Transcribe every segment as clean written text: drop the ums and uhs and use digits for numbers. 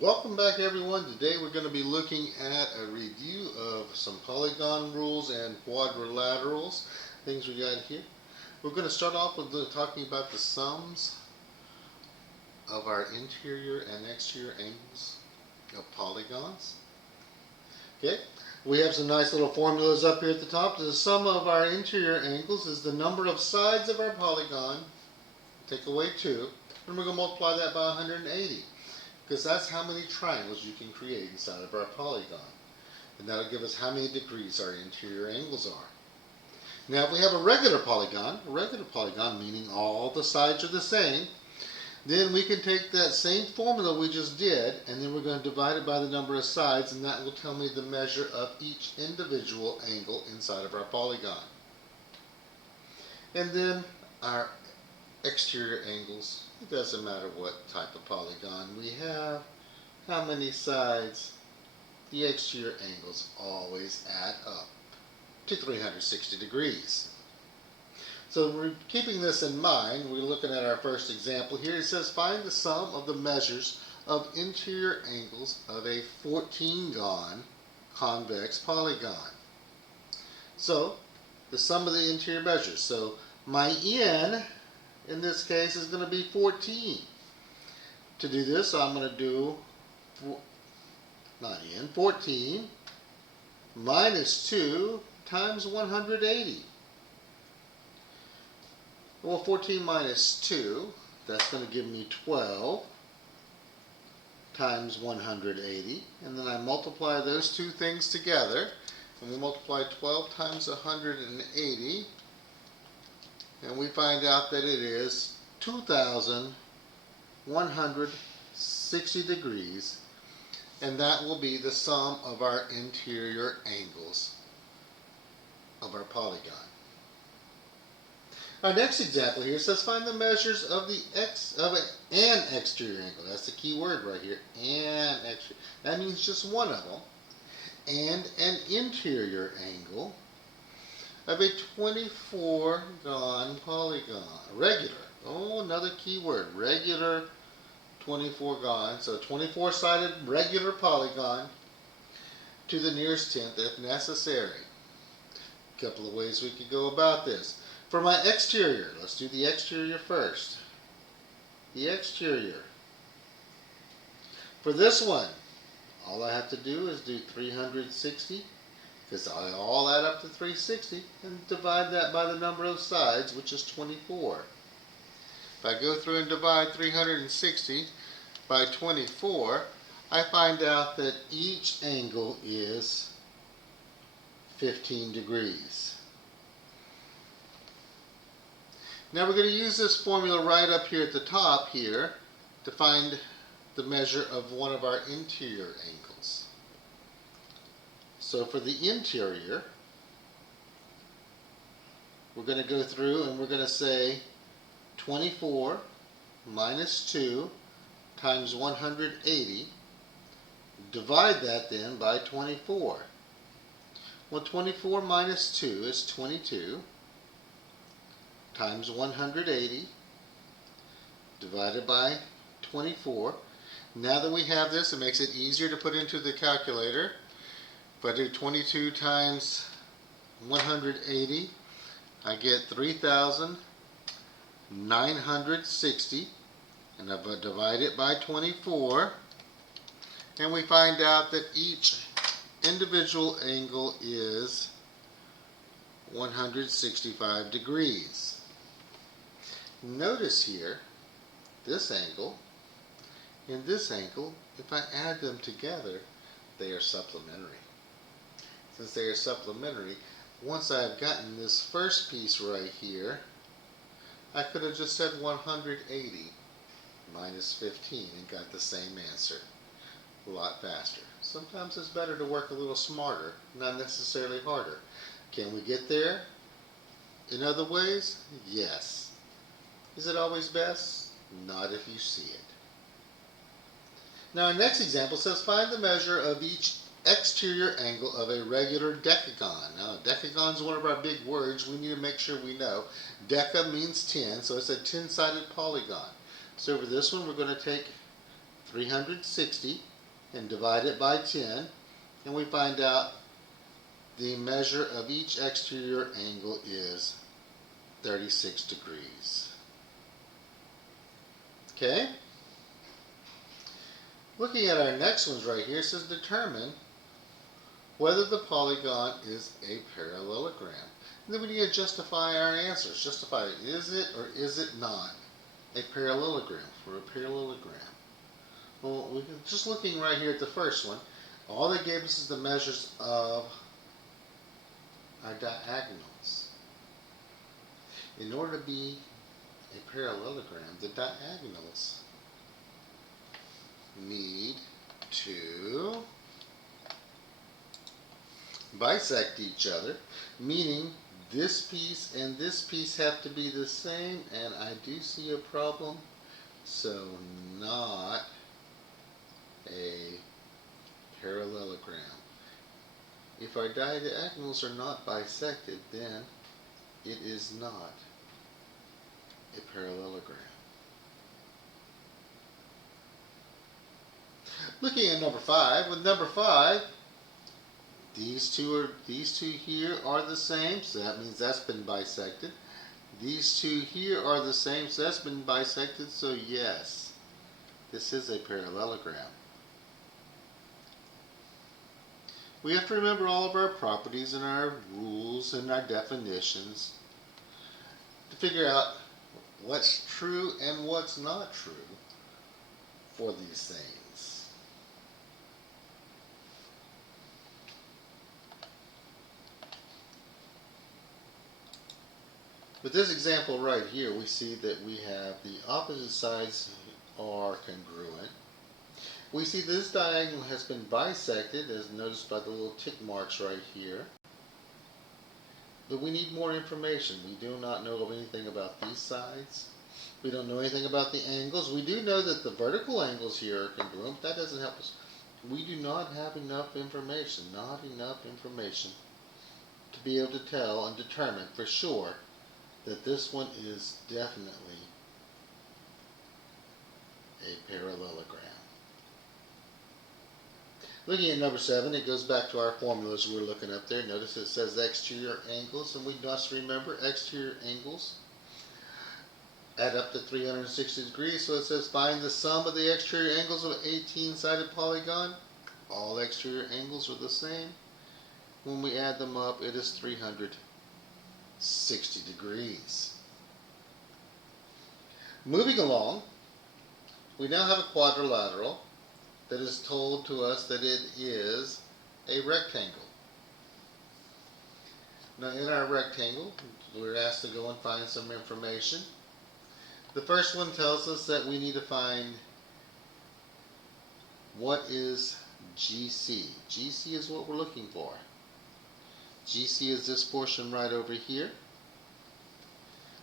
Welcome back everyone. Today we're going to be looking at a review of some polygon rules and quadrilaterals, things we got here. We're going to start off with talking about the sums of our interior and exterior angles of polygons. Okay, we have some nice little formulas up here at the top. The sum of our interior angles is the number of sides of our polygon, take away 2, and we're going to multiply that by 180. Because that's how many triangles you can create inside of our polygon. And that'll give us how many degrees our interior angles are. Now if we have a regular polygon meaning all the sides are the same, then we can take that same formula we just did and then we're going to divide it by the number of sides, and that will tell me the measure of each individual angle inside of our polygon. And then our exterior angles, it doesn't matter what type of polygon we have, how many sides, the exterior angles always add up to 360 degrees. So we're keeping this in mind. We're looking at our first example here. It says find the sum of the measures of interior angles of a 14-gon convex polygon. So the sum of the interior measures. So my n in this case is going to be 14. To do this, I'm going to do 14 minus 2 times 180. Well, 14 minus 2, that's going to give me 12 times 180. And then I multiply those two things together. And we multiply 12 times 180. And we find out that it is 2,160 degrees, and that will be the sum of our interior angles of our polygon. Our next example here says find the measures of an exterior angle. That's the key word right here, an exterior. That means just one of them. And an interior angle of a 24-gon polygon. Regular. Oh, another key word. Regular 24-gon. So 24-sided regular polygon to the nearest tenth if necessary. A couple of ways we could go about this. For my exterior, let's do the exterior first. The exterior. For this one, all I have to do is do 360. Because I all add up to 360 and divide that by the number of sides, which is 24. If I go through and divide 360 by 24, I find out that each angle is 15 degrees. Now we're going to use this formula right up here at the top here to find the measure of one of our interior angles. So for the interior, we're going to go through and we're going to say 24 minus 2 times 180. Divide that then by 24. Well, 24 minus 2 is 22 times 180 divided by 24. Now that we have this, it makes it easier to put into the calculator. If I do 22 times 180, I get 3,960, and I divide it by 24, and we find out that each individual angle is 165 degrees. Notice here, this angle and this angle, if I add them together, they are supplementary. Since they are supplementary, once I've gotten this first piece right here, I could have just said 180 minus 15 and got the same answer. A lot faster. Sometimes it's better to work a little smarter, not necessarily harder. Can we get there in other ways? Yes. Is it always best? Not if you see it. Now our next example says find the measure of each exterior angle of a regular decagon. Now, decagon is one of our big words we need to make sure we know. Deca means 10, so it's a 10-sided polygon. So for this one, we're going to take 360 and divide it by 10, and we find out the measure of each exterior angle is 36 degrees. Okay? Looking at our next ones right here, it says determine whether the polygon is a parallelogram. And then we need to justify our answers. Justify, is it or is it not a parallelogram for a parallelogram? Well, we can, just looking right here at the first one, all they gave us is the measures of our diagonals. In order to be a parallelogram, the diagonals need to bisect each other, meaning this piece and this piece have to be the same, and I do see a problem, so not a parallelogram. If our diagonals are not bisected, then it is not a parallelogram. Looking at number 5, with number 5, these two here are the same, so that means that's been bisected. These two here are the same, so that's been bisected, so yes, this is a parallelogram. We have to remember all of our properties and our rules and our definitions to figure out what's true and what's not true for these things. With this example right here, we see that we have the opposite sides are congruent. We see this diagonal has been bisected, as noticed by the little tick marks right here. But we need more information. We do not know anything about these sides. We don't know anything about the angles. We do know that the vertical angles here are congruent, but that doesn't help us. We do not have enough information, to be able to tell and determine for sure that this one is definitely a parallelogram. Looking at number 7, it goes back to our formulas we were looking up there. Notice it says exterior angles, and we must remember exterior angles add up to 360 degrees. So it says find the sum of the exterior angles of an 18-sided polygon. All exterior angles are the same. When we add them up, it is 360 degrees. Moving along, we now have a quadrilateral that is told to us that it is a rectangle. Now in our rectangle, we're asked to go and find some information. The first one tells us that we need to find what is GC. GC is what we're looking for. GC is this portion right over here.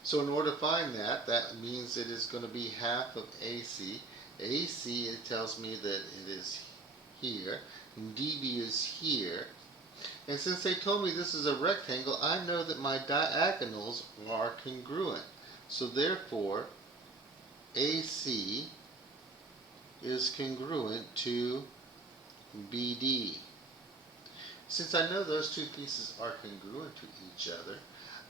So in order to find that, that means it is going to be half of AC. AC, it tells me that it is here, and DB is here. And since they told me this is a rectangle, I know that my diagonals are congruent. So therefore, AC is congruent to BD. Since I know those two pieces are congruent to each other,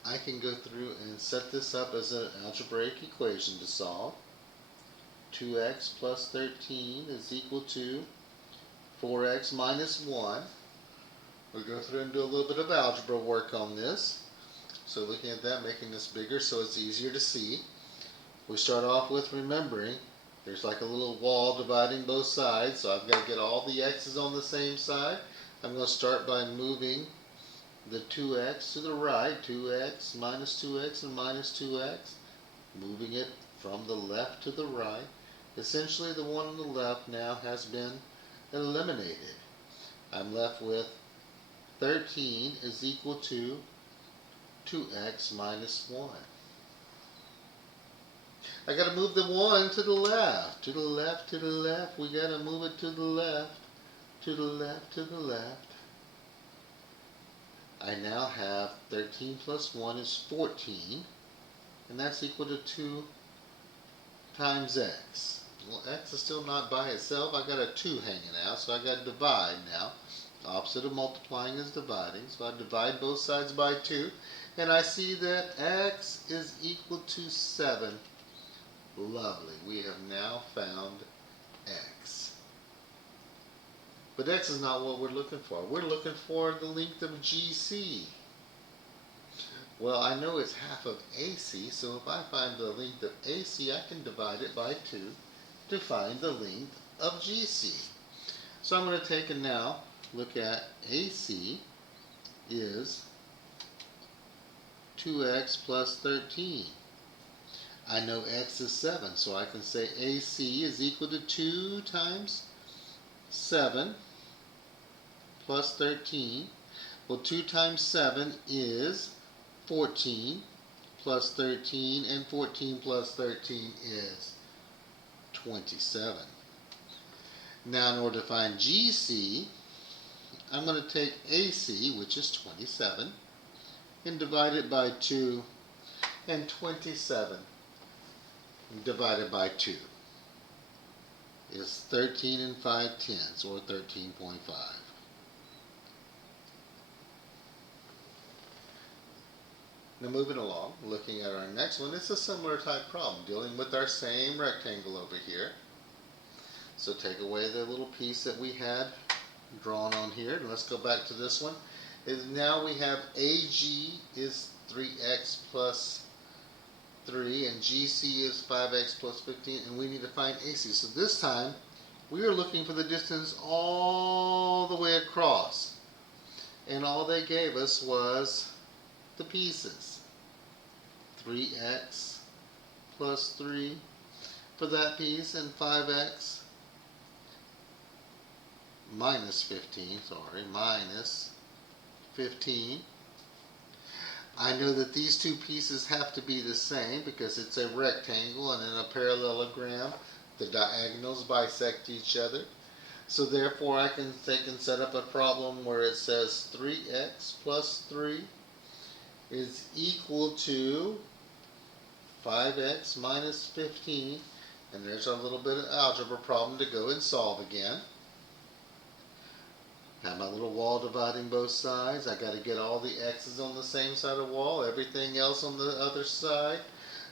I can go through and set this up as an algebraic equation to solve. 2x plus 13 is equal to 4x minus 1. We'll go through and do a little bit of algebra work on this. So looking at that, making this bigger so it's easier to see. We start off with remembering there's like a little wall dividing both sides, so I've got to get all the x's on the same side. I'm going to start by moving the 2x to the right, 2x minus 2x and minus 2x, moving it from the left to the right. Essentially the one on the left now has been eliminated. I'm left with 13 is equal to 2x minus 1. I got to move the 1 to the left, to the left, to the left. We got to move it to the left, to the left, to the left. I now have 13 plus 1 is 14, and that's equal to 2 times x. Well, x is still not by itself. I got a 2 hanging out, so I got to divide now. Opposite of multiplying is dividing, so I divide both sides by 2, and I see that x is equal to 7. Lovely. We have now found x. But x is not what we're looking for. We're looking for the length of GC. Well, I know it's half of AC, so if I find the length of AC, I can divide it by 2 to find the length of GC. So I'm going to take and now look at AC is 2x plus 13. I know x is 7, so I can say AC is equal to 2 times 7 plus 13. Well, 2 times 7 is 14 plus 13, and 14 plus 13 is 27. Now, in order to find GC, I'm going to take AC, which is 27, and divide it by 2, and 27 divided by 2 is 13 5/10, or 13.5. Now moving along, looking at our next one, it's a similar type problem, dealing with our same rectangle over here. So take away the little piece that we had drawn on here, and let's go back to this one. Now we have AG is 3x plus 3, and GC is 5x plus 15, and we need to find AC. So this time, we are looking for the distance all the way across. And all they gave us was the pieces. 3x plus 3 for that piece, and 5x minus 15, minus 15. I know that these two pieces have to be the same because it's a rectangle, and in a parallelogram the diagonals bisect each other. So therefore I can take and set up a problem where it says 3x plus 3 is equal to 5x minus 15, and there's a little bit of algebra problem to go and solve again. Have my little wall dividing both sides. I got to get all the x's on the same side of the wall, everything else on the other side.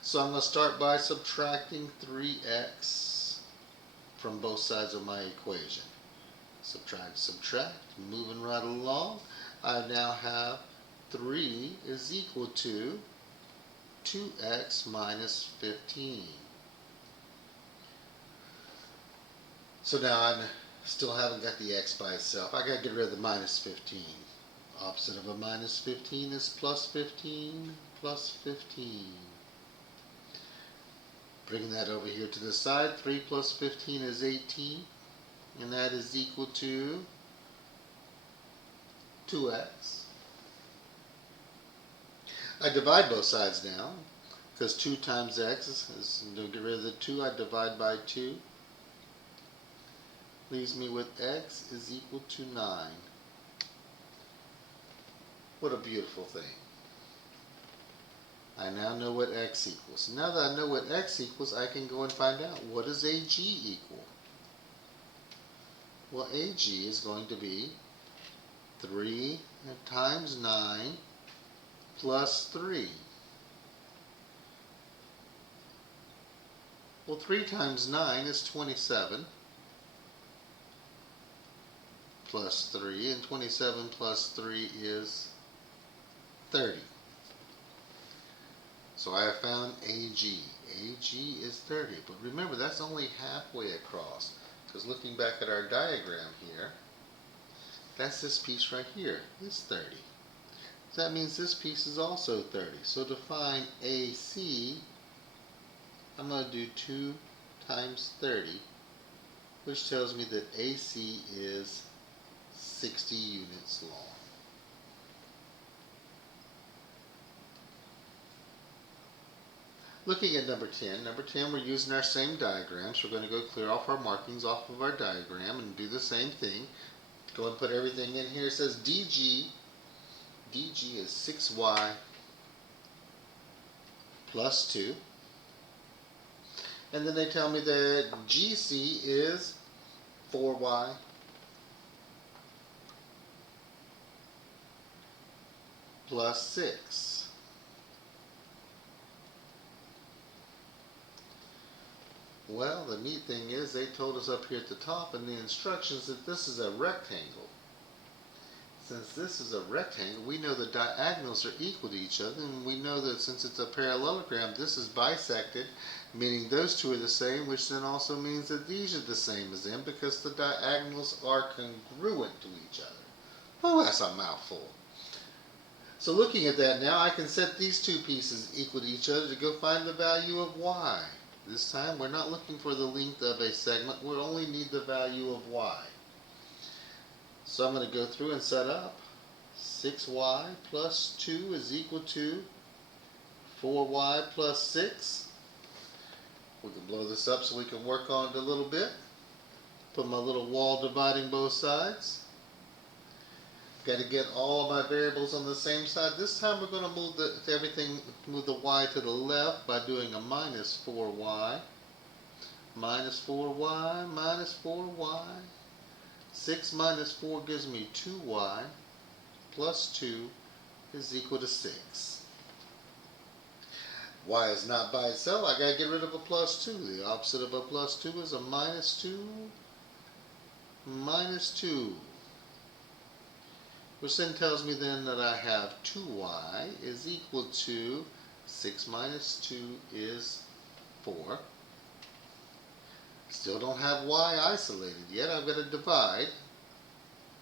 So I'm going to start by subtracting 3x from both sides of my equation. Subtract, subtract, moving right along. I now have 3 is equal to 2x minus 15. So now I still haven't got the x by itself. I got to get rid of the minus 15. Opposite of a minus 15 is plus 15, plus 15. Bring that over here to the side. 3 plus 15 is 18, and that is equal to 2x. I divide both sides now, because 2 times x is to get rid of the 2, I divide by 2. Leaves me with x is equal to 9. What a beautiful thing. I now know what x equals. Now that I know what x equals, I can go and find out what does AG equal. Well, AG is going to be 3 times 9 plus 3. Well, 3 times 9 is 27 plus 3, and 27 plus 3 is 30. So I have found AG. AG is 30, but remember that's only halfway across, because looking back at our diagram here, that's this piece right here, it's 30. So that means this piece is also 30. So to find AC, I'm going to do 2 times 30, which tells me that AC is 60 units long. Looking at number 10, we're using our same diagram, so we're going to go clear off our markings off of our diagram and do the same thing. Go and put everything in here. It says DG is 6y plus 2. And then they tell me that GC is 4y plus 6. Well, the neat thing is they told us up here at the top in the instructions that this is a rectangle. Since this is a rectangle, we know the diagonals are equal to each other, and we know that since it's a parallelogram, this is bisected, meaning those two are the same, which then also means that these are the same as them because the diagonals are congruent to each other. Oh, that's a mouthful. So looking at that now, I can set these two pieces equal to each other to go find the value of y. This time, we're not looking for the length of a segment, we only need the value of y. So I'm going to go through and set up 6y plus 2 is equal to 4y plus 6. We can blow this up so we can work on it a little bit. Put my little wall dividing both sides. Got to get all of my variables on the same side. This time we're going to move move the y to the left by doing a minus 4y. Minus 4y, minus 4y. 6 minus 4 gives me 2y, plus 2 is equal to 6. Y is not by itself. I got to get rid of a plus 2. The opposite of a plus 2 is a minus 2, minus 2. Which then tells me then that I have 2y is equal to 6 minus 2 is 4. Still don't have y isolated yet. I've got to divide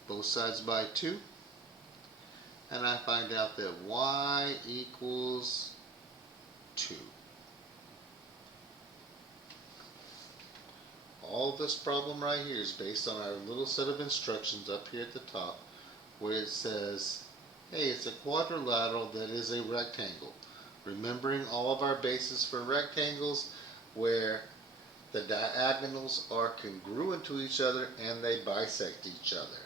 both sides by 2. And I find out that y equals 2. All this problem right here is based on our little set of instructions up here at the top where it says, hey, it's a quadrilateral that is a rectangle. Remembering all of our bases for rectangles where the diagonals are congruent to each other and they bisect each other.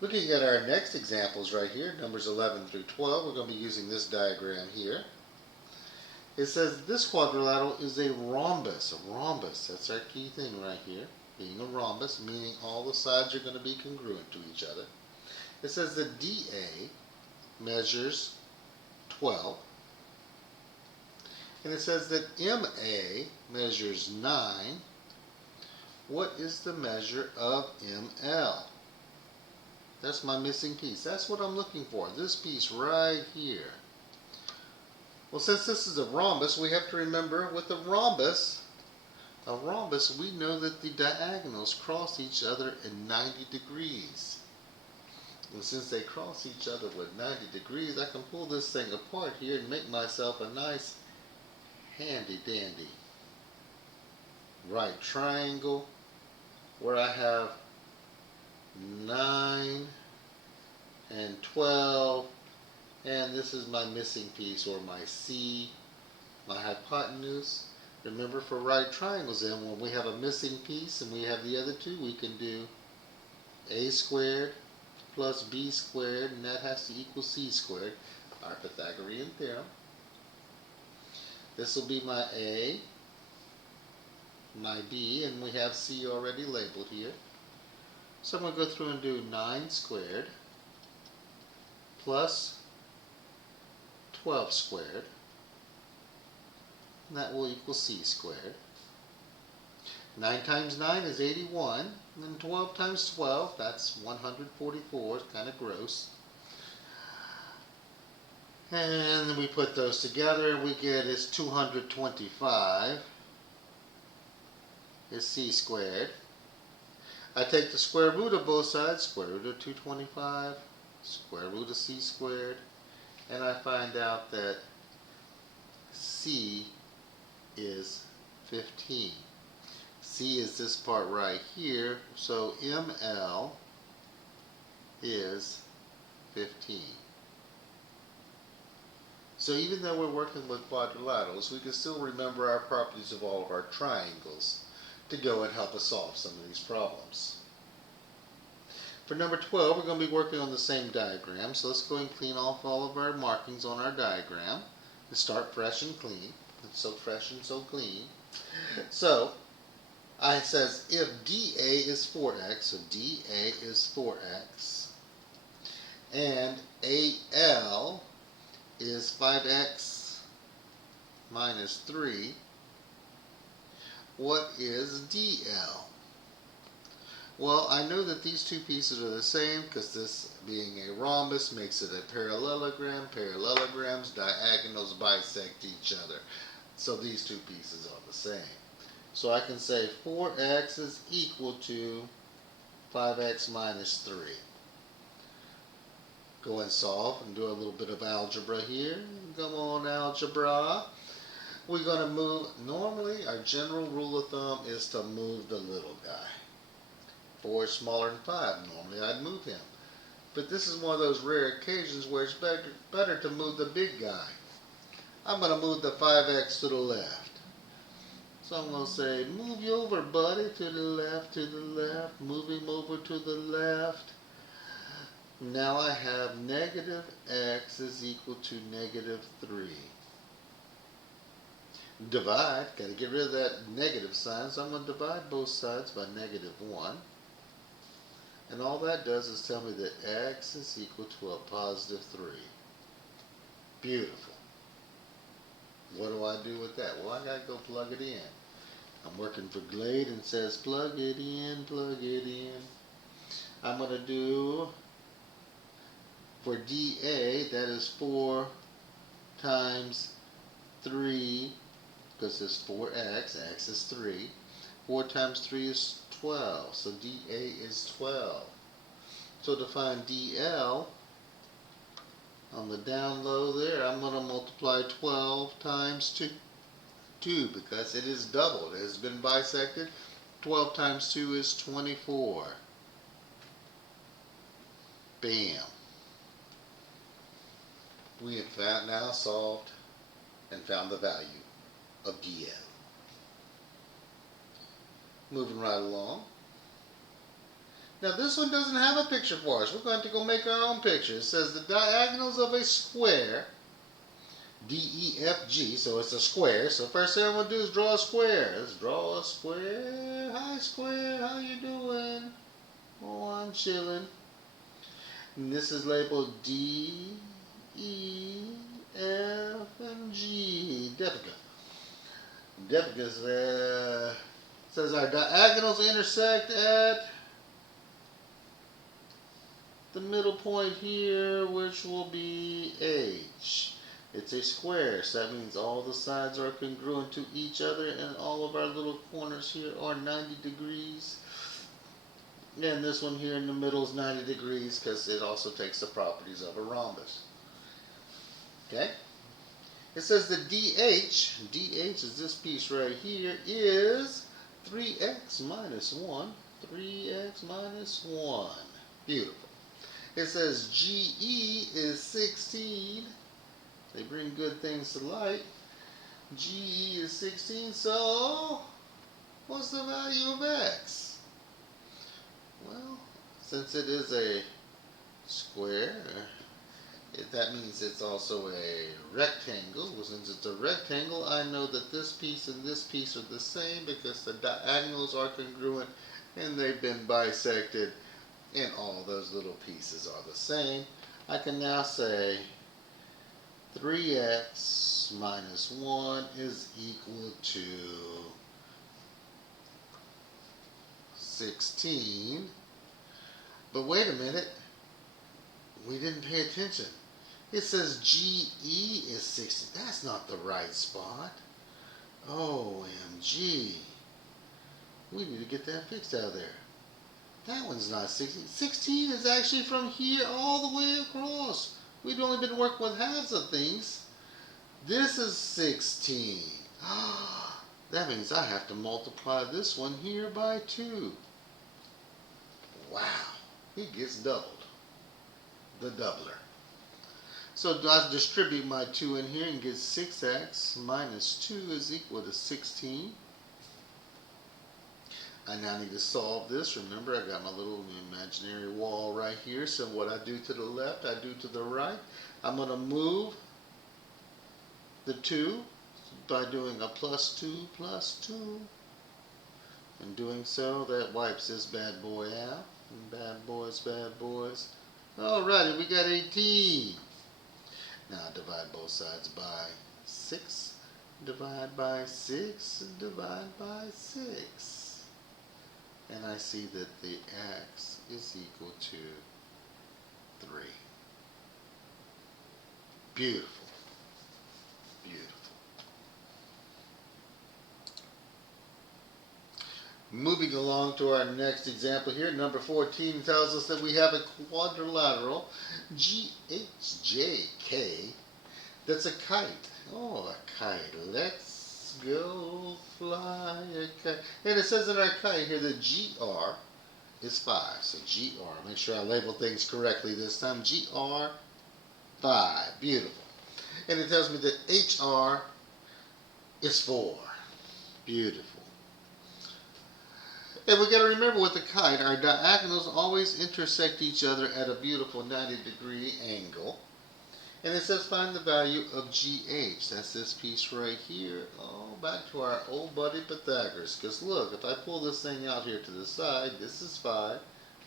Looking at our next examples right here, numbers 11 through 12, we're going to be using this diagram here. It says this quadrilateral is a rhombus. A rhombus, that's our key thing right here. Being a rhombus, meaning all the sides are going to be congruent to each other. It says that DA measures 12. And it says that MA measures 9. What is the measure of ML? That's my missing piece. That's what I'm looking for. This piece right here. Well, since this is a rhombus, we have to remember with a rhombus, we know that the diagonals cross each other in 90 degrees. And since they cross each other with 90 degrees, I can pull this thing apart here and make myself a nice handy dandy right triangle where I have 9 and 12, and this is my missing piece, or my C, my hypotenuse. Remember, for right triangles then, when we have a missing piece and we have the other two, we can do a squared plus b squared, and that has to equal c squared, our Pythagorean theorem. This will be my A, my B, and we have C already labeled here. So I'm going to go through and do 9 squared plus 12 squared, and that will equal C squared. 9 times 9 is 81, and then 12 times 12, that's 144, it's kind of gross. And then we put those together and we get is 225 is C squared. I take the square root of both sides, square root of 225, square root of C squared, and I find out that C is 15. C is this part right here, so ML is 15. So even though we're working with quadrilaterals, we can still remember our properties of all of our triangles to go and help us solve some of these problems. For number 12, we're going to be working on the same diagram, so let's go and clean off all of our markings on our diagram. Start fresh and clean. It's so fresh and so clean. So I says if dA is 4x, so dA is 4x, and AL is 5x minus 3, what is DL? Well, I know that these two pieces are the same because this being a rhombus makes it a parallelogram. Parallelograms, diagonals bisect each other. So these two pieces are the same. So I can say 4x is equal to 5x minus 3. Go and solve and do a little bit of algebra here. Come on, algebra. We're going to move, normally our general rule of thumb is to move the little guy. 4 is smaller than 5. Normally I'd move him. But this is one of those rare occasions where it's better to move the big guy. I'm going to move the 5x to the left. So I'm going to say, move you over, buddy, to the left, move him over to the left. Now I have negative x is equal to negative 3. Divide, got to get rid of that negative sign, so I'm going to divide both sides by negative 1. And all that does is tell me that x is equal to a positive 3. Beautiful. What do I do with that? Well, I got to go plug it in. I'm working for Glade and says plug it in, plug it in. I'm going to do, for dA, that is 4 times 3, because it's 4x, x is 3. 4 times 3 is 12, so dA is 12. So to find dL, on the down low there, I'm going to multiply 12 times 2 because it is doubled. It has been bisected. 12 times 2 is 24. Bam. We have now solved and found the value of dL. Moving right along. Now this one doesn't have a picture for us. We're going to go make our own picture. It says the diagonals of a square, DEFG, so it's a square. So first thing I'm going to do is draw a square. Let's draw a square. Hi square, how you doing? Oh, I'm chilling. And this is labeled D, E, F, and G. Depica. Depica says our diagonals intersect at the middle point here, which will be H. It's a square, so that means all the sides are congruent to each other and all of our little corners here are 90 degrees. And this one here in the middle is 90 degrees because it also takes the properties of a rhombus. Okay? It says that DH is this piece right here, is 3x minus 1. 3x minus 1. Beautiful. It says GE is 16. They bring good things to light. GE is 16, so what's the value of x? Well, since it is a square, that means it's also a rectangle. Well, since it's a rectangle, I know that this piece and this piece are the same because the diagonals are congruent and they've been bisected and all those little pieces are the same. I can now say 3x minus 1 is equal to 16. But wait a minute, we didn't pay attention. It says GE is 60. That's not the right spot. OMG. We need to get that fixed out of there. That one's not 16. 16 is actually from here all the way across. We've only been working with halves of things. This is 16. That means I have to multiply this one here by 2. Wow. It gets doubled. The doubler. So I distribute my 2 in here and get 6x minus 2 is equal to 16. I now need to solve this. Remember, I got my little imaginary wall right here. So what I do to the left, I do to the right. I'm going to move the 2 by doing a plus 2 plus 2. In doing so, that wipes this bad boy out. And bad boys, bad boys. Alrighty, we got 18. Now divide both sides by 6. Divide by 6. Divide by 6. And I see that the x is equal to 3. Beautiful. Beautiful. Moving along to our next example here, number 14 tells us that we have a quadrilateral GHJK that's a kite. Oh, a kite. Let's go fly a kite. And it says in our kite here that GR is 5. So GR, make sure I label things correctly this time. GR 5. Beautiful. And it tells me that HR is 4. Beautiful. And we got to remember with the kite, our diagonals always intersect each other at a beautiful 90-degree angle. And it says find the value of GH. That's this piece right here. Oh, back to our old buddy Pythagoras. Because look, if I pull this thing out here to the side, this is 5,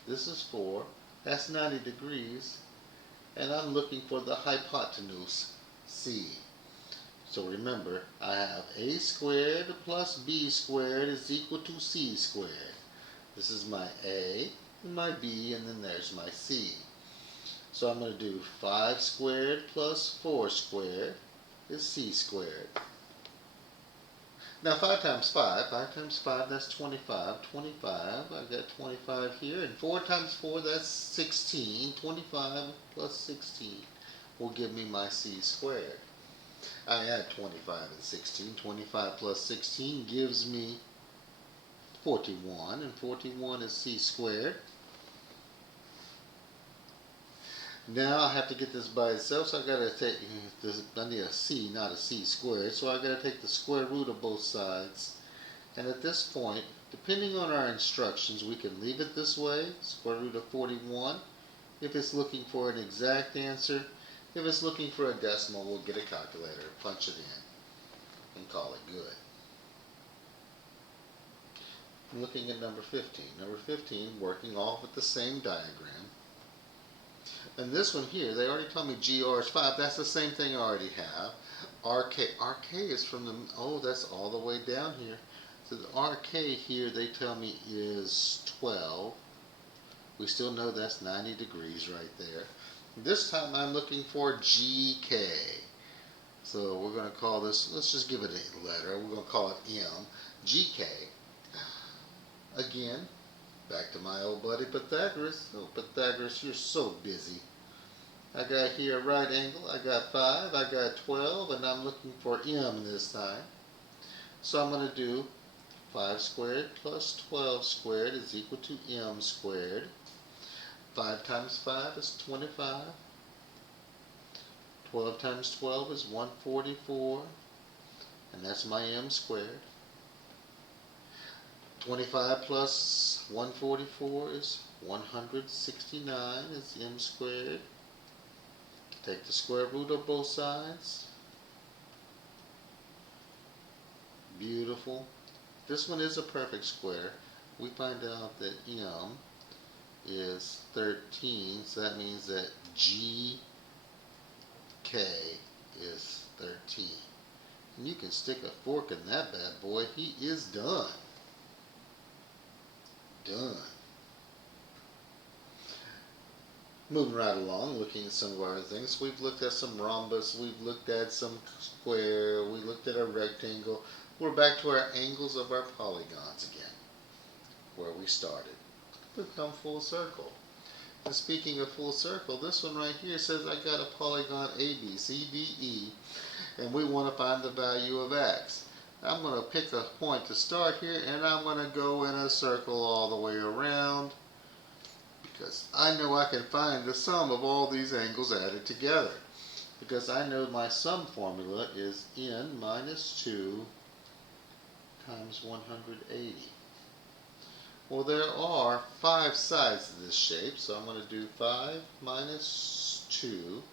this is 4, that's 90 degrees. And I'm looking for the hypotenuse, C. So remember, I have a squared plus b squared is equal to c squared. This is my a, my b, and then there's my c. So I'm going to do 5 squared plus 4 squared is c squared. Now 5 times 5 times 5, that's 25. 25, I got 25 here. And 4 times 4, that's 16. 25 plus 16 will give me my c squared. I add 25 and 16. 25 plus 16 gives me 41, and 41 is c squared. Now I have to get this by itself, so I got to take this. I need a c, not a c squared, so I got to take the square root of both sides. And at this point, depending on our instructions, we can leave it this way, square root of 41. If it's looking for an exact answer, if it's looking for a decimal, we'll get a calculator, punch it in, and call it good. I'm looking at number 15. Number 15, working off with the same diagram. And this one here, they already told me GR is 5. That's the same thing I already have. RK is from the, oh, that's all the way down here. So the RK here, they tell me is 12. We still know that's 90 degrees right there. This time I'm looking for GK. So we're going to call this, let's just give it a letter. We're going to call it M. GK. Again, back to my old buddy Pythagoras. Oh, Pythagoras, you're so busy. I got here a right angle. I got 5. I got 12. And I'm looking for M this time. So I'm going to do 5 squared plus 12 squared is equal to M squared. 5 times 5 is 25. 12 times 12 is 144. And that's my M squared. 25 plus 144 is 169 is M squared. Take the square root of both sides. Beautiful. This one is a perfect square. We find out that M is 13, so that means that GK is 13. And you can stick a fork in that bad boy. He is done. Done. Moving right along, looking at some of our things. We've looked at some rhombus, we've looked at some square, we looked at a rectangle. We're back to our angles of our polygons again, where we started. We've come full circle. And speaking of full circle, this one right here says I got a polygon ABCDE, and we want to find the value of x. I'm going to pick a point to start here, and I'm going to go in a circle all the way around, because I know I can find the sum of all these angles added together. Because I know my sum formula is n minus 2 times 180. Well, there are 5 sides to this shape, so I'm going to do 5 minus 2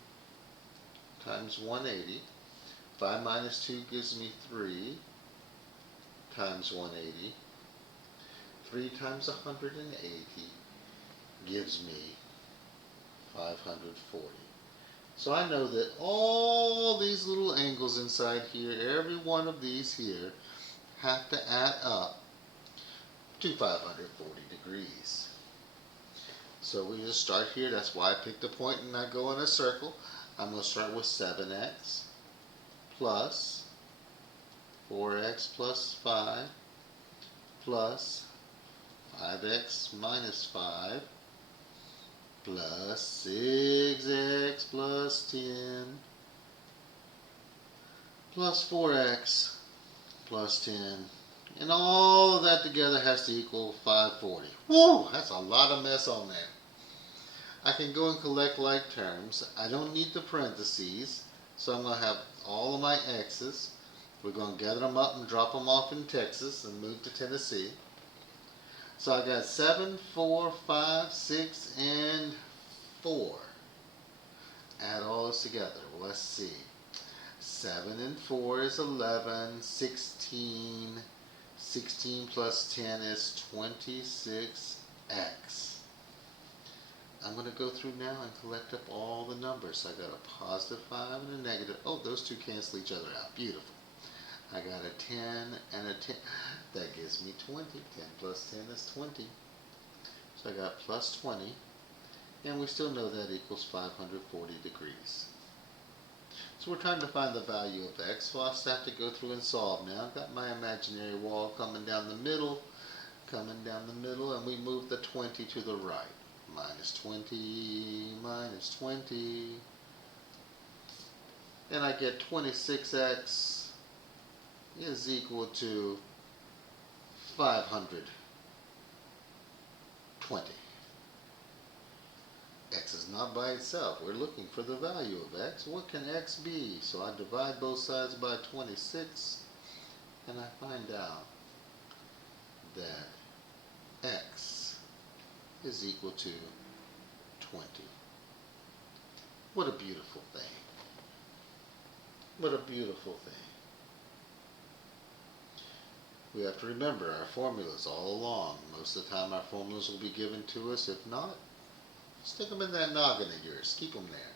times 180. 5 minus 2 gives me 3 times 180. 3 times 180 gives me 540. So I know that all these little angles inside here, every one of these here, have to add up to 540 degrees. So we just start here. That's why I picked a point and I go in a circle. I'm going to start with 7x plus 4x plus 5 plus 5x minus 5 plus 6x plus 10 plus 4x plus 10, and all of that together has to equal 540. Woo! That's a lot of mess on there. I can go and collect like terms. I don't need the parentheses, so I'm going to have all of my x's. We're going to gather them up and drop them off in Texas and move to Tennessee. So I got 7, 4, 5, 6, and 4. Add all this together. Well, let's see. 7 and 4 is 11. 16. 16 plus 10 is 26x. I'm going to go through now and collect up all the numbers. I got a positive 5 and a negative. Oh, those two cancel each other out. Beautiful. I got a 10 and a 10. That gives me 20. 10 plus 10 is 20. So I got plus 20. And we still know that equals 540 degrees. So we're trying to find the value of x. So I'll have to go through and solve now. I've got my imaginary wall coming down the middle. And we move the 20 to the right. Minus 20, minus 20. And I get 26x is equal to 520. X is not by itself. We're looking for the value of x. What can x be? So I divide both sides by 26, and I find out that x is equal to 20. What a beautiful thing. What a beautiful thing. We have to remember our formulas all along. Most of the time our formulas will be given to us. If not, stick them in that noggin of yours. Keep them there.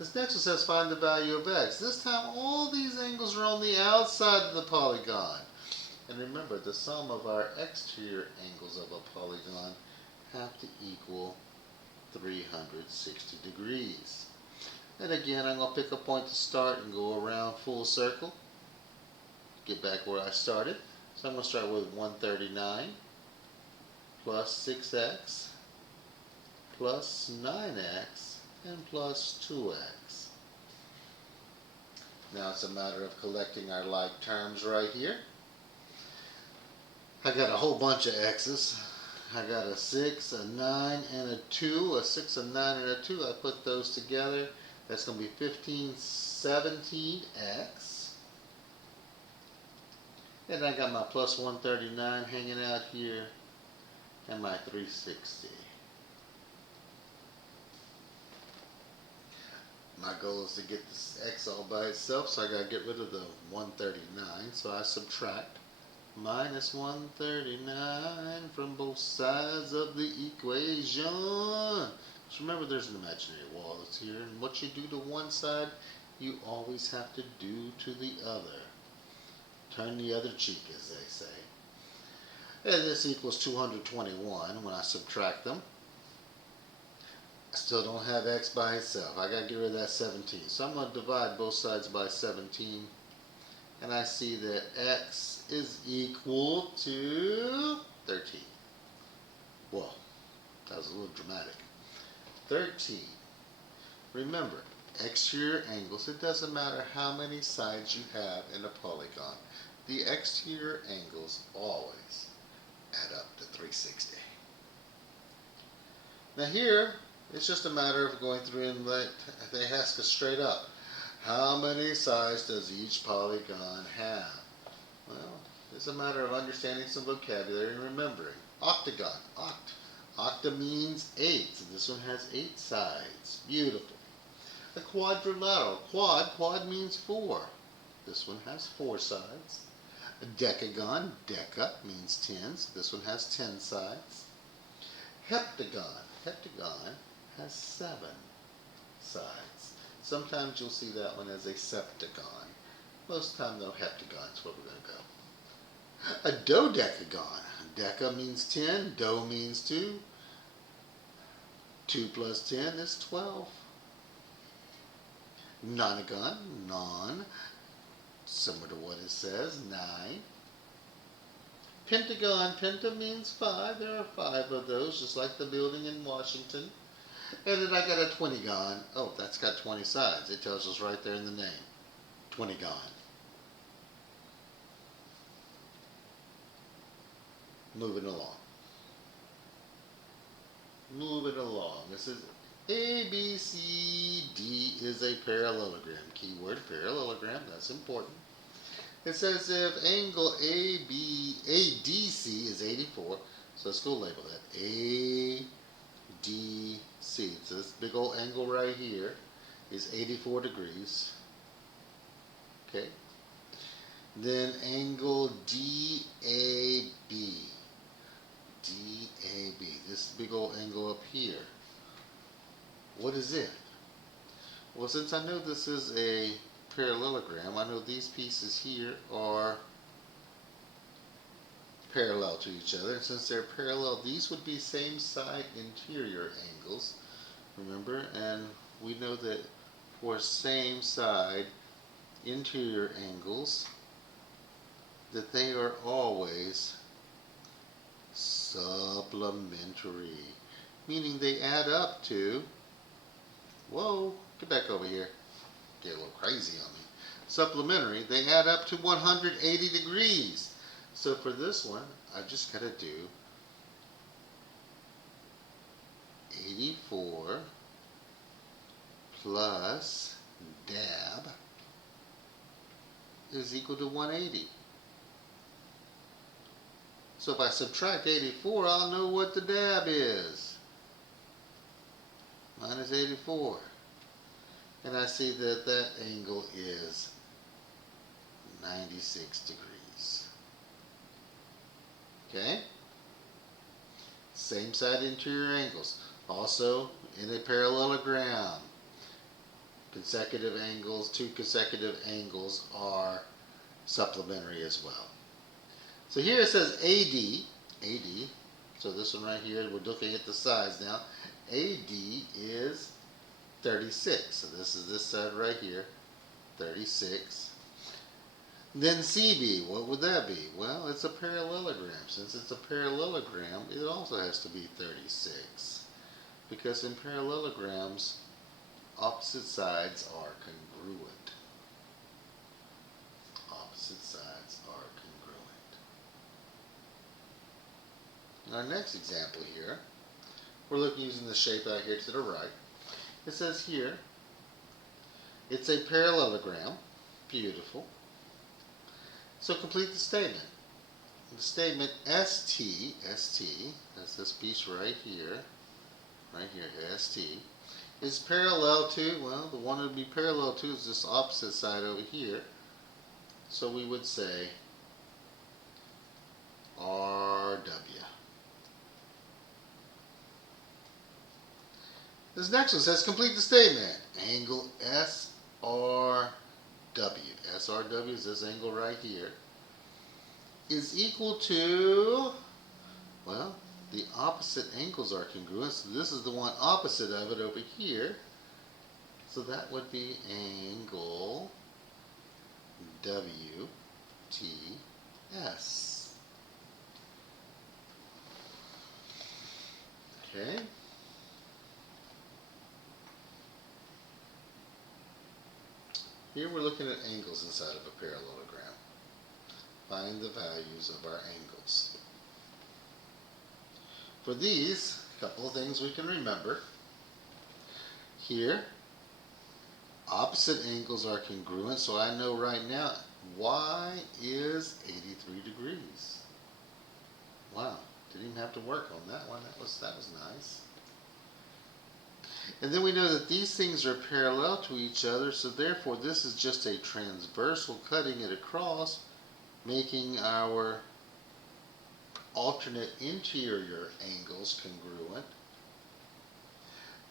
This next one says find the value of x. This time all these angles are on the outside of the polygon. And remember, the sum of our exterior angles of a polygon have to equal 360 degrees. And again, I'm going to pick a point to start and go around full circle. Get back where I started. So I'm going to start with 139 plus 6x plus 9x and plus 2x. Now it's a matter of collecting our like terms right here. I got a whole bunch of x's. I got a 6, a 9, and a 2. A 6, a 9, and a 2. I put those together. That's going to be 15, 17x. And I got my plus 139 hanging out here, and my 360. My goal is to get this x all by itself, so I got to get rid of the 139. So I subtract minus 139 from both sides of the equation. Just remember, there's an imaginary wall that's here, and what you do to one side, you always have to do to the other. Turn the other cheek, as they say. And this equals 221 when I subtract them. I still don't have x by itself. I got to get rid of that 17. So I'm going to divide both sides by 17. And I see that x is equal to 13. Whoa, that was a little dramatic. 13. Remember, exterior angles, it doesn't matter how many sides you have in a polygon. The exterior angles always add up to 360. Now here, it's just a matter of going through and they ask us straight up, how many sides does each polygon have? Well, it's a matter of understanding some vocabulary and remembering. Octagon, octa means 8, so this one has 8 sides. Beautiful. A quadrilateral. Quad means four. This one has four sides. A decagon, deca means 10, so this one has 10 sides. Heptagon has 7 sides. Sometimes you'll see that one as a septagon. Most of the time though, heptagon is where we're going to go. A dodecagon. Deca means 10, do means 2. 2 plus 10 is 12. Nonagon, non, similar to what it says, 9. Pentagon, penta means 5. There are 5 of those, just like the building in Washington. And then I got a 20gon. Oh, that's got 20 sides. It tells us right there in the name. 20gon. Moving along. Moving along. This is A, B, C, D is a parallelogram. Keyword parallelogram, that's important. It says if angle ADC is 84, so let's go label that. ADC. So this big old angle right here is 84 degrees. Okay. Then angle DAB. DAB. This big old angle up here. What is it? Well, since I know this is a parallelogram, I know these pieces here are parallel to each other. And since they're parallel, these would be same side interior angles. Remember? And we know that for same side interior angles, that they are always supplementary. Meaning they add up to, whoa, get back over here. Get a little crazy on me. Supplementary, they add up to 180 degrees. So for this one, I just got to do 84 plus dab is equal to 180. So if I subtract 84, I'll know what the dab is. Minus 84. And I see that that angle is 96 degrees. Okay? Same side interior angles. Also, in a parallelogram, consecutive angles, two consecutive angles are supplementary as well. So here it says AD, so this one right here, we're looking at the sides now. AD is 36, so this is this side right here, 36. Then CB, what would that be? Well, it's a parallelogram. Since it's a parallelogram, it also has to be 36. Because in parallelograms, opposite sides are congruent. Opposite sides are congruent. Our next example here, we're looking using the shape out here to the right. It says here, it's a parallelogram. Beautiful. So complete the statement. The statement ST, that's this piece right here, ST, is parallel to, well, the one it would be parallel to is this opposite side over here. So we would say RW. This next one says complete the statement. Angle SRW. SRW is this angle right here. Is equal to, well, the opposite angles are congruent. So this is the one opposite of it over here. So that would be angle WTS. Okay. Here we're looking at angles inside of a parallelogram. Find the values of our angles. For these, a couple of things we can remember. Here, opposite angles are congruent, so I know right now y is 83 degrees. Wow, didn't even have to work on that one. That was nice. And then we know that these things are parallel to each other, so therefore this is just a transversal cutting it across, making our alternate interior angles congruent.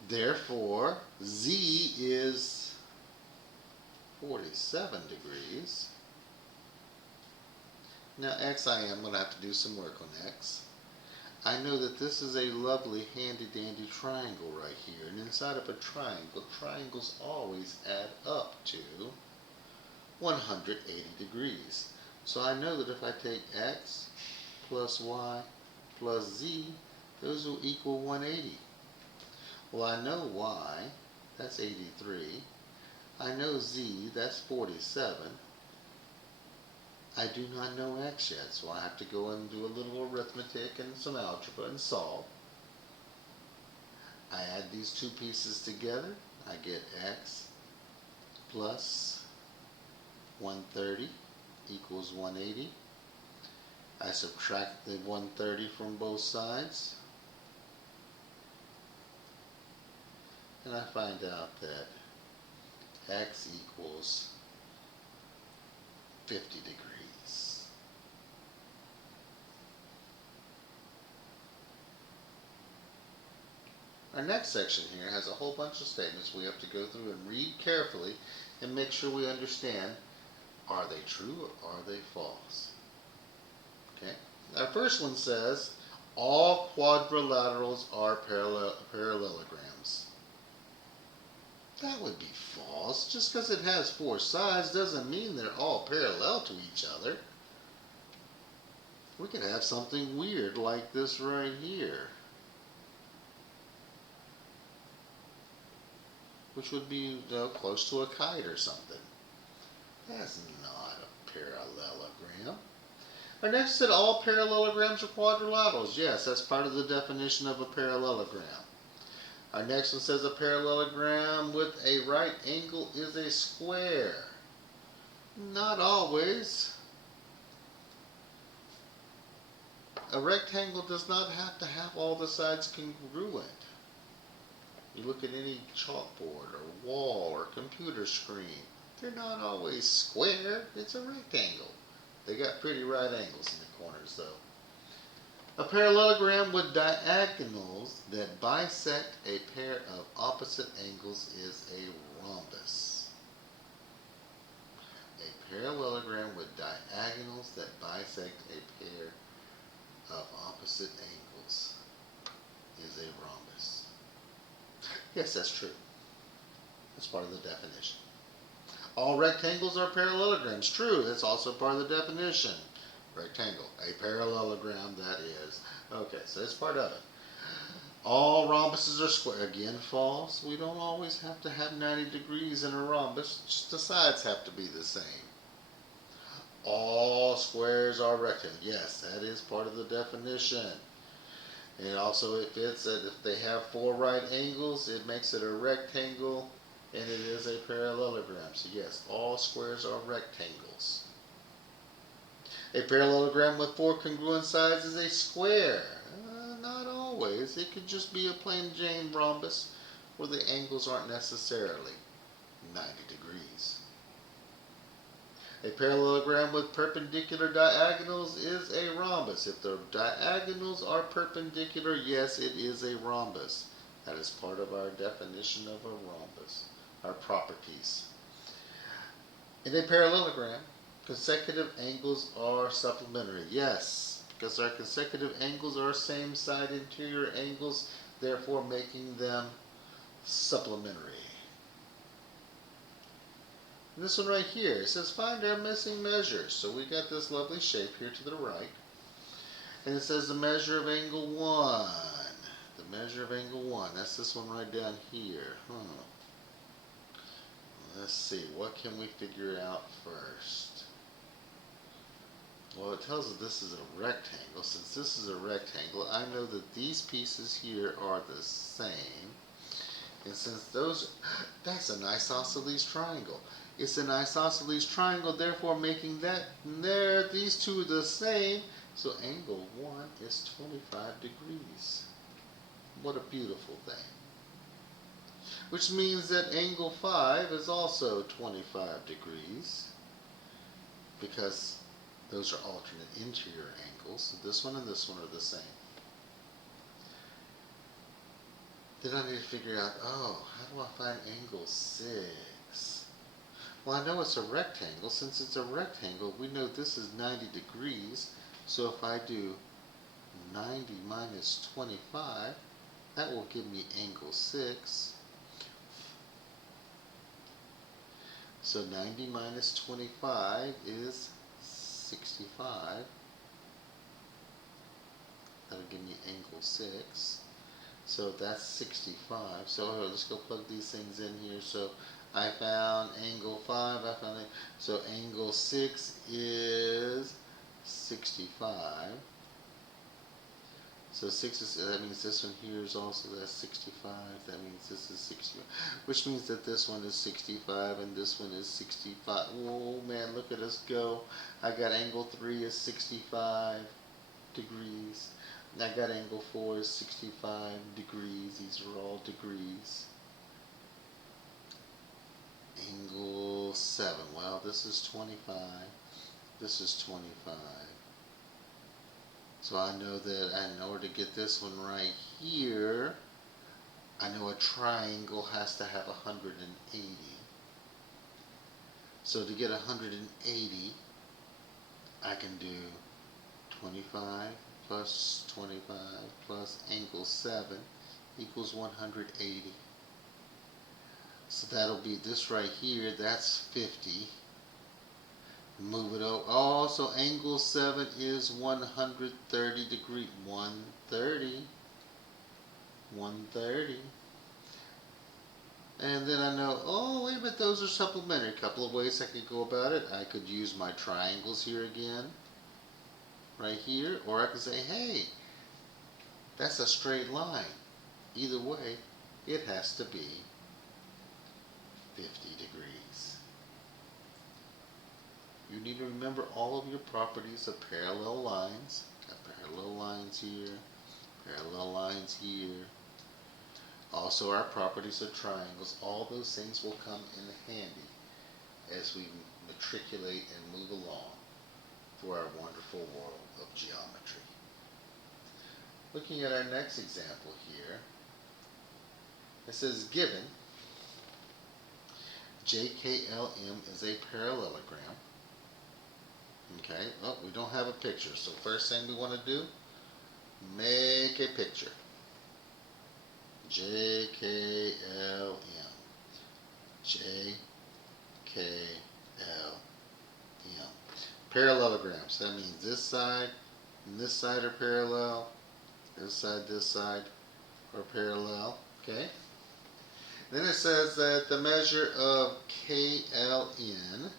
Therefore, Z is 47 degrees. Now X, I am going to have to do some work on X. I know that this is a lovely handy-dandy triangle right here, and inside of a triangle, triangles always add up to 180 degrees. So I know that if I take X plus Y plus Z, those will equal 180. Well, I know Y, that's 83. I know Z, that's 47. I do not know X yet, so I have to go and do a little arithmetic and some algebra and solve. I add these two pieces together. I get X plus 130 equals 180. I subtract the 130 from both sides, and I find out that X equals 50 degrees. Our next section here has a whole bunch of statements we have to go through and read carefully and make sure we understand, are they true or are they false? Okay. Our first one says, all quadrilaterals are parallelograms. That would be false. Just because it has four sides doesn't mean they're all parallel to each other. We could have something weird like this right here, which would be close to a kite or something. That's not a parallelogram. Our next said all parallelograms are quadrilaterals. Yes, that's part of the definition of a parallelogram. Our next one says a parallelogram with a right angle is a square. Not always. A rectangle does not have to have all the sides congruent. You look at any chalkboard or wall or computer screen, they're not always square. It's a rectangle. They got pretty right angles in the corners though. A parallelogram with diagonals that bisect a pair of opposite angles is a rhombus. A parallelogram with diagonals that bisect a pair of opposite angles is a rhombus. Yes, that's true. That's part of the definition. All rectangles are parallelograms. True, that's also part of the definition. Rectangle, a parallelogram, that is. Okay, so that's part of it. All rhombuses are square. Again, false. We don't always have to have 90 degrees in a rhombus. Just the sides have to be the same. All squares are rectangles. Yes, that is part of the definition. And also it fits that if they have four right angles, it makes it a rectangle, and it is a parallelogram. So yes, all squares are rectangles. A parallelogram with four congruent sides is a square. Not always. It could just be a plain Jane rhombus where the angles aren't necessarily 90 degrees. A parallelogram with perpendicular diagonals is a rhombus. If the diagonals are perpendicular, yes, it is a rhombus. That is part of our definition of a rhombus, our properties. In a parallelogram, consecutive angles are supplementary. Yes, because our consecutive angles are same side interior angles, therefore making them supplementary. And this one right here, it says find our missing measures. So we got this lovely shape here to the right. And it says the measure of angle 1. The measure of angle 1. That's this one right down here. Let's see, what can we figure out first? Well, it tells us this is a rectangle. Since this is a rectangle, I know that these pieces here are the same. And since that's an isosceles triangle. It's an isosceles triangle, therefore making these two the same. So angle 1 is 25 degrees. What a beautiful thing. which means that angle 5 is also 25 degrees, because those are alternate interior angles. So this one and this one are the same. Then I need to figure out, oh, how do I find angle 6? Well, I know it's a rectangle. Since it's a rectangle, we know this is 90 degrees. So if I do 90 minus 25, that will give me angle 6. So 90 minus 25 is 65. That'll give me angle 6. So that's 65. So let's go plug these things in here. So I found angle 5. I found it. So angle 6 is 65. So 6 is, that means this one here is also, that's 65. That means this is 65. Which means that this one is 65 and this one is 65. Whoa, man, look at us go. I got angle 3 is 65 degrees. And I got angle 4 is 65 degrees. These are all degrees. Angle 7. Well, this is 25. This is 25. So I know that in order to get this one right here, I know a triangle has to have 180. So to get 180, I can do 25 plus 25 plus angle 7 equals 180. So that'll be this right here, that's 50. Move it over. Oh, so angle 7 is 130 degrees. 130. 130. And then I know, oh, wait a minute, those are supplementary. A couple of ways I could go about it. I could use my triangles here again, right here, or I could say, hey, that's a straight line. Either way, it has to be 50 degrees. You need to remember all of your properties of parallel lines. Got parallel lines here, parallel lines here. Also our properties of triangles. All those things will come in handy as we matriculate and move along through our wonderful world of geometry. Looking at our next example here, it says given JKLM is a parallelogram. Okay, well, we don't have a picture, so first thing we want to do, make a picture. JKLM. JKLM. Parallelograms. That means this side and this side are parallel. This side are parallel. Okay? Then it says that the measure of KLN,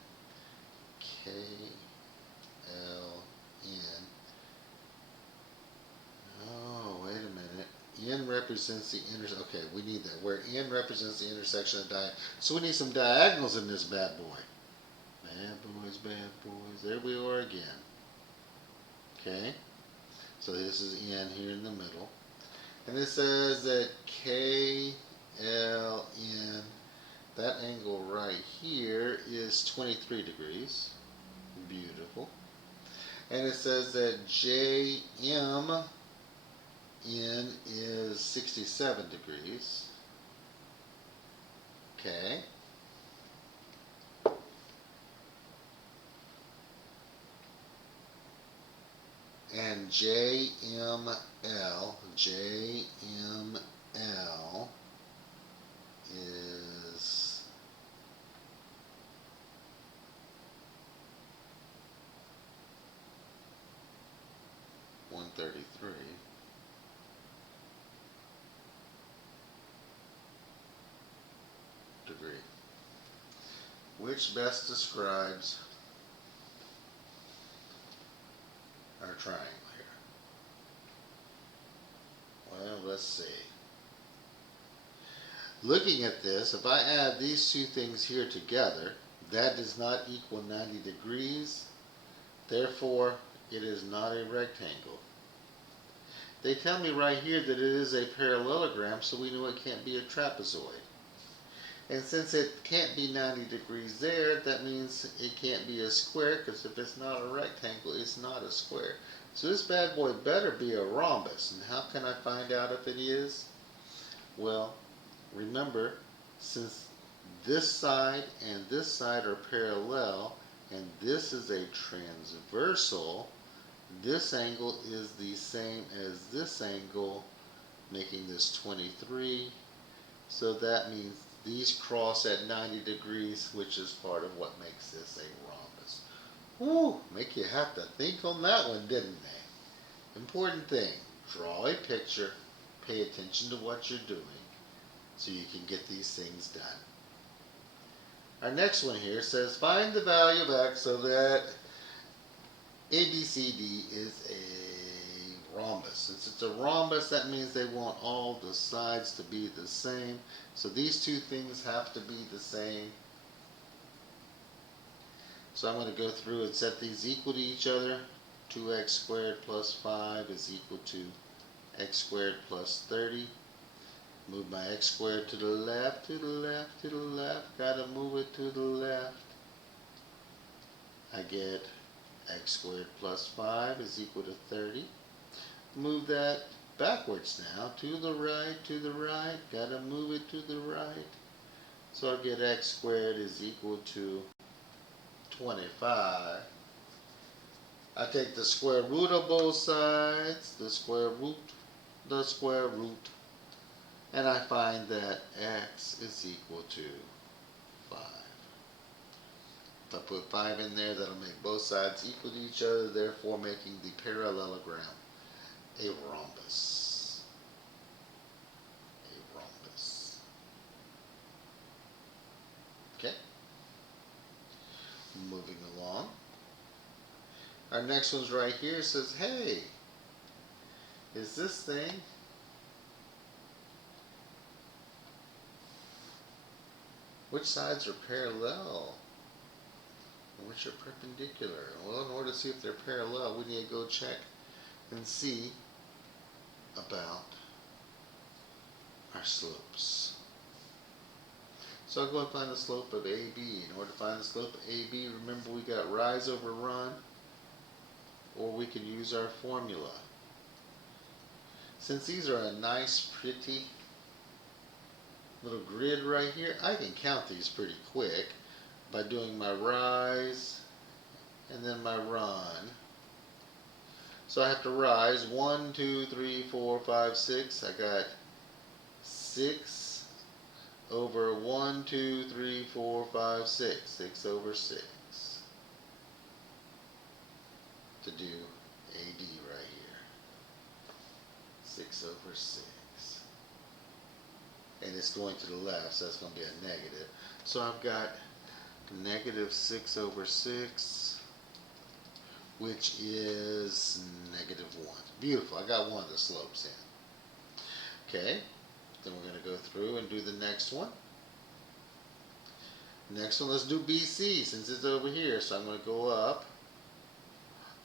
oh, wait a minute. N represents the intersection. Okay, we need that. Where N represents the intersection of diagonals. So we need some diagonals in this bad boy. Bad boys, bad boys. There we are again. Okay? So this is N here in the middle. And it says that KLN, that angle right here is 23 degrees. Beautiful. And it says that JMN is 67 degrees. Okay. And JML is 133. Degree. Which best describes our triangle here? Well, let's see. Looking at this, if I add these two things here together, that does not equal 90 degrees. Therefore, it is not a rectangle. They tell me right here that it is a parallelogram, so we know it can't be a trapezoid. And since it can't be 90 degrees there, that means it can't be a square, because if it's not a rectangle, it's not a square. So this bad boy better be a rhombus. And how can I find out if it is? Well, remember, since this side and this side are parallel, and this is a transversal, this angle is the same as this angle, making this 23. So that means these cross at 90 degrees, which is part of what makes this a rhombus. Woo! Make you have to think on that one, didn't they? Important thing, draw a picture, pay attention to what you're doing, so you can get these things done. Our next one here says find the value of x so that ABCD is a rhombus. Since it's a rhombus, that means they want all the sides to be the same. So these two things have to be the same. So I'm going to go through and set these equal to each other. 2x squared plus 5 is equal to x squared plus 30. Move my x squared to the left, to the left, to the left. Gotta move it to the left. I get x squared plus 5 is equal to 30. Move that backwards now, to the right, to the right. Gotta move it to the right. So I get x squared is equal to 25. I take the square root of both sides, the square root, and I find that x is equal to 5. If I put 5 in there, that'll make both sides equal to each other, therefore making the parallelogram a rhombus. A rhombus. Okay? Moving along. Our next one's right here. It says, hey, is this thing which sides are parallel and which are perpendicular? Well, in order to see if they're parallel, we need to go check and see about our slopes. So I'll go and find the slope of AB. In order to find the slope of AB, remember we got rise over run, or we can use our formula. Since these are a nice, pretty little grid right here, I can count these pretty quick by doing my rise and then my run. So I have to rise 1, 2, 3, 4, 5, 6. I got 6 over 1, 2, 3, 4, 5, 6. 6 over 6 to do AD right here. 6 over 6. And it's going to the left, so that's going to be a negative. So I've got negative 6 over 6, which is negative 1. Beautiful. I got one of the slopes in. Okay. Then we're going to go through and do the next one. Next one, let's do BC since it's over here. So I'm going to go up.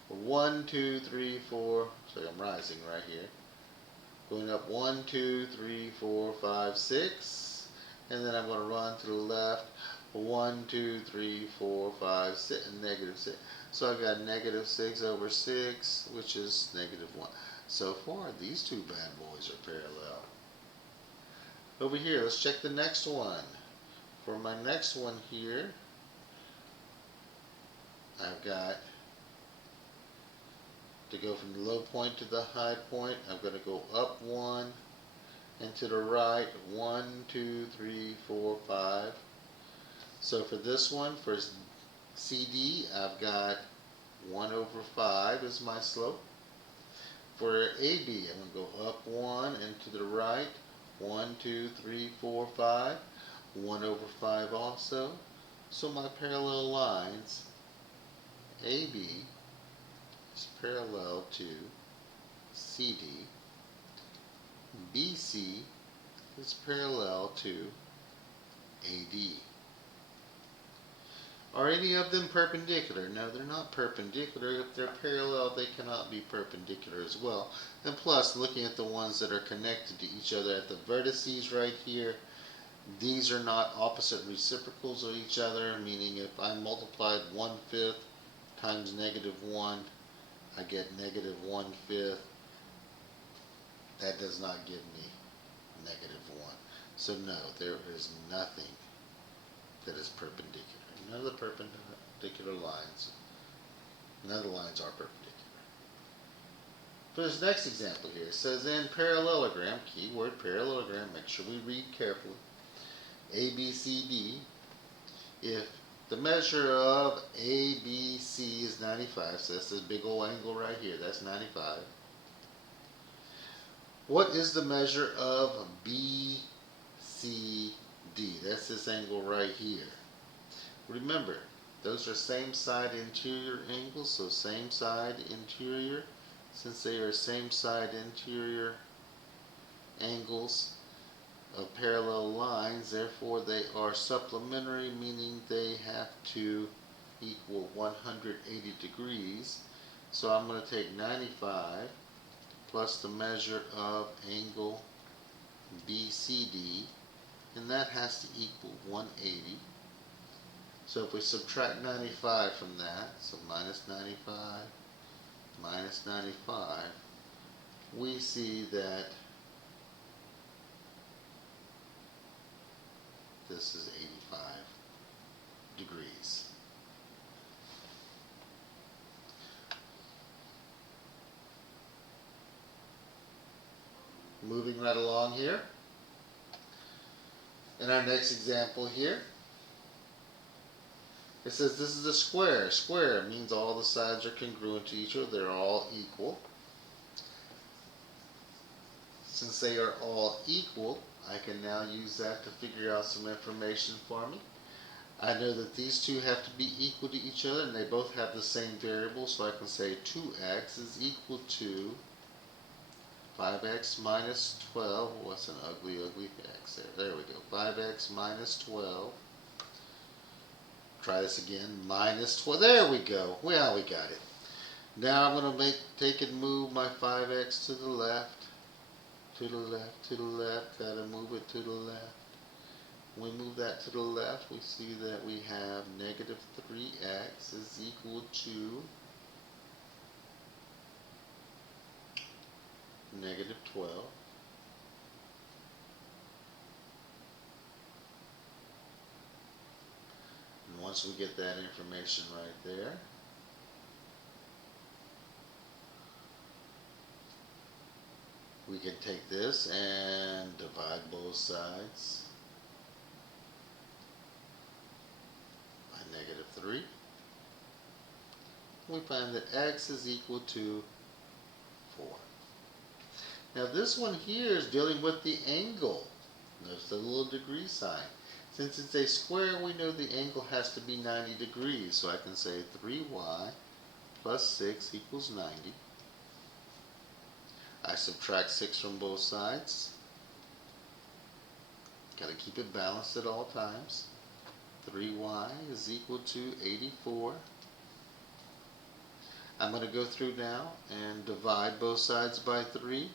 1, 2, 3, 4. So I'm rising right here. Going up 1, 2, 3, 4, 5, 6. And then I'm going to run to the left. 1, 2, 3, 4, 5, 6, and negative 6. So I've got negative 6 over 6, which is negative 1. So far, these two bad boys are parallel. Over here, let's check the next one. For my next one here, I've got to go from the low point to the high point. I'm going to go up 1 and to the right 1, 2, 3, 4, 5. So for this one, for CD, I've got 1 over 5 is my slope. For AB, I'm going to go up 1 and to the right 1, 2, 3, 4, 5. 1 over 5 also. So my parallel lines, AB is parallel to CD. BC is parallel to AD. Are any of them perpendicular? No, they're not perpendicular. If they're parallel, they cannot be perpendicular as well. And plus, looking at the ones that are connected to each other at the vertices right here, These are not opposite reciprocals of each other, meaning if I multiplied 1/5 times -1, I get -1/5. That does not give me -1. So no, there is nothing that is perpendicular. None of the perpendicular lines, none of the lines are perpendicular. For this next example here, it says in parallelogram, keyword parallelogram, make sure we read carefully, ABCD, if the measure of ABC is 95, so that's this big old angle right here, that's 95. What is the measure of BCD? That's this angle right here. Remember, those are same side interior angles, so same side interior. Since they are same side interior angles of parallel lines, therefore they are supplementary, meaning they have to equal 180 degrees. So I'm going to take 95 plus the measure of angle BCD, and that has to equal 180. So if we subtract 95 from that, so minus 95, we see that this is 85 degrees. Moving right along here. In our next example here, it says this is a square. Square means all the sides are congruent to each other. They're all equal. Since they are all equal, I can now use that to figure out some information for me. I know that these two have to be equal to each other, and they both have the same variable, so I can say 2x is equal to 5x minus 12. What's an ugly x there? There we go. 5x minus 12. Try this again. Minus 12. There we go. Well, we got it. Now I'm going to take and move my 5x to the left. To the left, to the left. Got to move it to the left. When we move that to the left, we see that we have negative 3x is equal to negative 12. And once we get that information right there, we can take this and divide both sides by negative 3. We find that x is equal to 4. Now this one here is dealing with the angle. Notice the little degree sign. Since it's a square, we know the angle has to be 90 degrees. So I can say 3y plus 6 equals 90. I subtract 6 from both sides. Got to keep it balanced at all times. 3y is equal to 84. I'm going to go through now and divide both sides by 3.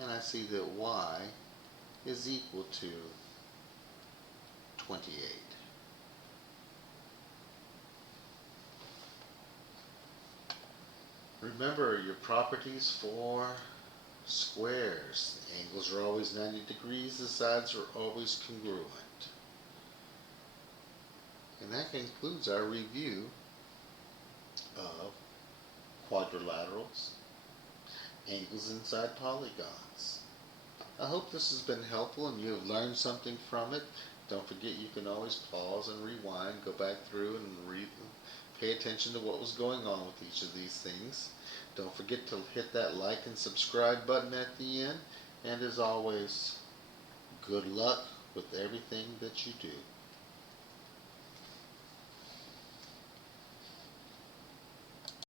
And I see that y is equal to 28. Remember your properties for squares. The angles are always 90 degrees, the sides are always congruent. And that concludes our review of quadrilaterals, angles inside polygons. I hope this has been helpful and you have learned something from it. Don't forget you can always pause and rewind, go back through and pay attention to what was going on with each of these things. Don't forget to hit that like and subscribe button at the end. And as always, good luck with everything that you do.